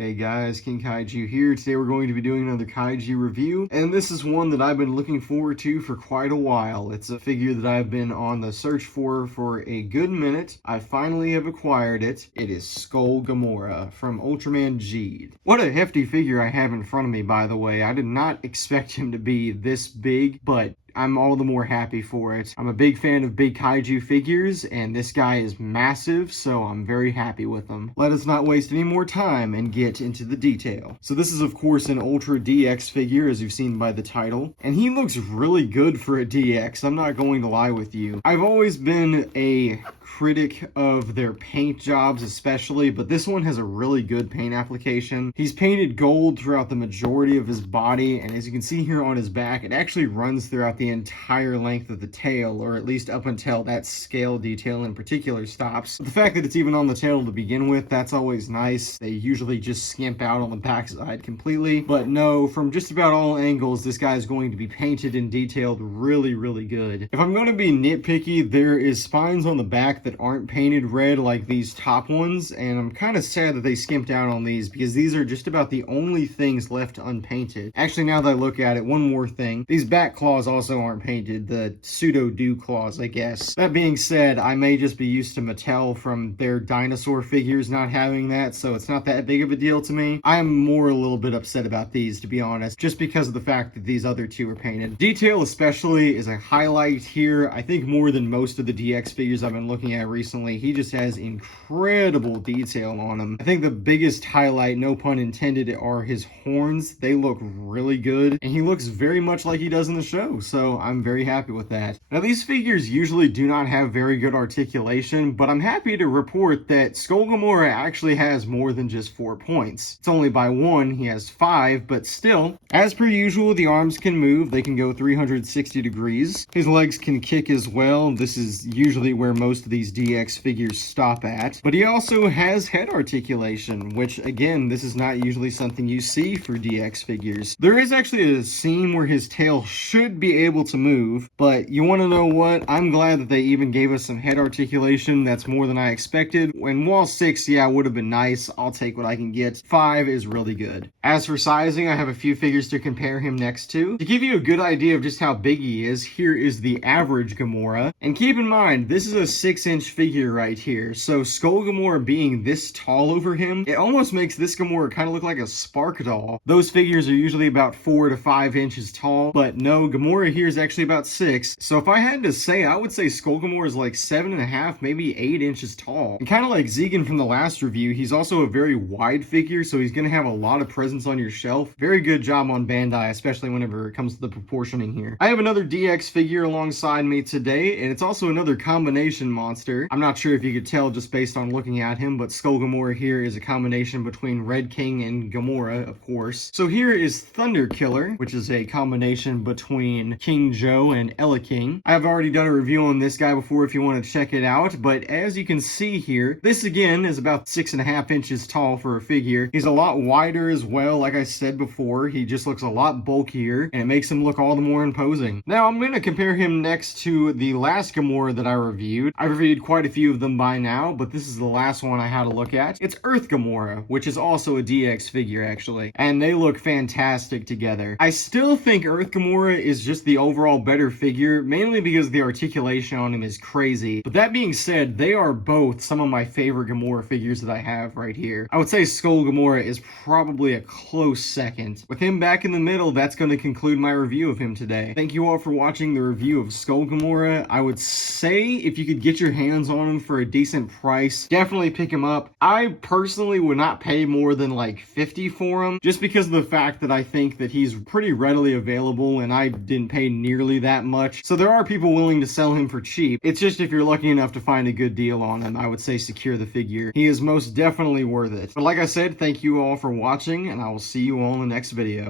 Hey guys, King Kaiju here. Today we're going to be doing another Kaiju review, and this is one that I've been looking forward to for quite a while. It's a figure that I've been on the search for a good minute. I finally have acquired it. It is Skull Gomora from Ultraman Geed. What a hefty figure I have in front of me, by the way. I did not expect him to be this big, but I'm all the more happy for it. I'm a big fan of big kaiju figures, and this guy is massive, so I'm very happy with him. Let us not waste any more time and get into the detail. So this is of course an Ultra DX figure, as you've seen by the title, and he looks really good for a DX, I'm not going to lie with you. I've always been a critic of their paint jobs especially, but this one has a really good paint application. He's painted gold throughout the majority of his body, and as you can see here on his back, it actually runs throughout the entire length of the tail, or at least up until that scale detail in particular stops. The fact that it's even on the tail to begin with, that's always nice. They usually just skimp out on the backside completely, but no, from just about all angles, this guy is going to be painted and detailed really, really good. If I'm going to be nitpicky, there is spines on the back that aren't painted red like these top ones, and I'm kind of sad that they skimped out on these because these are just about the only things left unpainted. Actually, now that I look at it, one more thing. These back claws also aren't painted, the pseudo-dew claws, I guess. That being said, I may just be used to Mattel from their dinosaur figures not having that, so it's not that big of a deal to me. I'm more a little bit upset about these, to be honest, just because of the fact that these other two are painted. Detail especially is a highlight here. I think more than most of the DX figures I've been looking at recently. He just has incredible detail on him. I think the biggest highlight, no pun intended, are his horns. They look really good, and he looks very much like he does in the show, so I'm very happy with that. Now, these figures usually do not have very good articulation, but I'm happy to report that Skull Gomora actually has more than just 4 points. It's only by 1, he has 5, but still, as per usual, the arms can move. They can go 360 degrees. His legs can kick as well. This is usually where most of these DX figures stop at, but he also has head articulation, which again, this is not usually something you see for DX figures. There is actually a scene where his tail should be able to move, but you want to know what? I'm glad that they even gave us some head articulation. That's more than I expected. And while 6, yeah, would have been nice, I'll take what I can get. 5 is really good. As for sizing, I have a few figures to compare him next to. To give you a good idea of just how big he is, here is the average Gomora. And keep in mind, this is a 6-inch figure right here, so Skull Gomora being this tall over him, it almost makes this Gomora kind of look like a Spark doll. Those figures are usually about 4 to 5 inches tall, but no, Gomora here is actually about 6, so if I had to say, I would say Skull Gomora is like 7.5, maybe 8 inches tall. And kind of like Zegan from the last review, he's also a very wide figure, so he's going to have a lot of presence on your shelf. Very good job on Bandai, especially whenever it comes to the proportioning here. I have another DX figure alongside me today, and it's also another combination monster. I'm not sure if you could tell just based on looking at him, but Skull Gomora here is a combination between Red King and Gomora, of course. So here is Thunder Killer, which is a combination between King Joe and Ella King. I've already done a review on this guy before if you want to check it out, but as you can see here, this again is about 6.5 inches tall for a figure. He's a lot wider as well, like I said before. He just looks a lot bulkier, and it makes him look all the more imposing. Now, I'm going to compare him next to the last Gomora that I reviewed. I've reviewed quite a few of them by now, but this is the last one I had to look at. It's Earth Gomora, which is also a DX figure, actually, and they look fantastic together. I still think Earth Gomora is just the overall better figure, mainly because the articulation on him is crazy. But that being said, they are both some of my favorite Gomora figures that I have right here. I would say Skull Gomora is probably a close second. With him back in the middle, that's going to conclude my review of him today. Thank you all for watching the review of Skull Gomora. I would say if you could get your hands on him for a decent price, definitely pick him up. I personally would not pay more than like 50 for him, just because of the fact that I think that he's pretty readily available and I didn't pay nearly that much. So there are people willing to sell him for cheap. It's just if you're lucky enough to find a good deal on him, I would say secure the figure. He is most definitely worth it. But like I said, thank you all for watching, and I will see you all in the next video.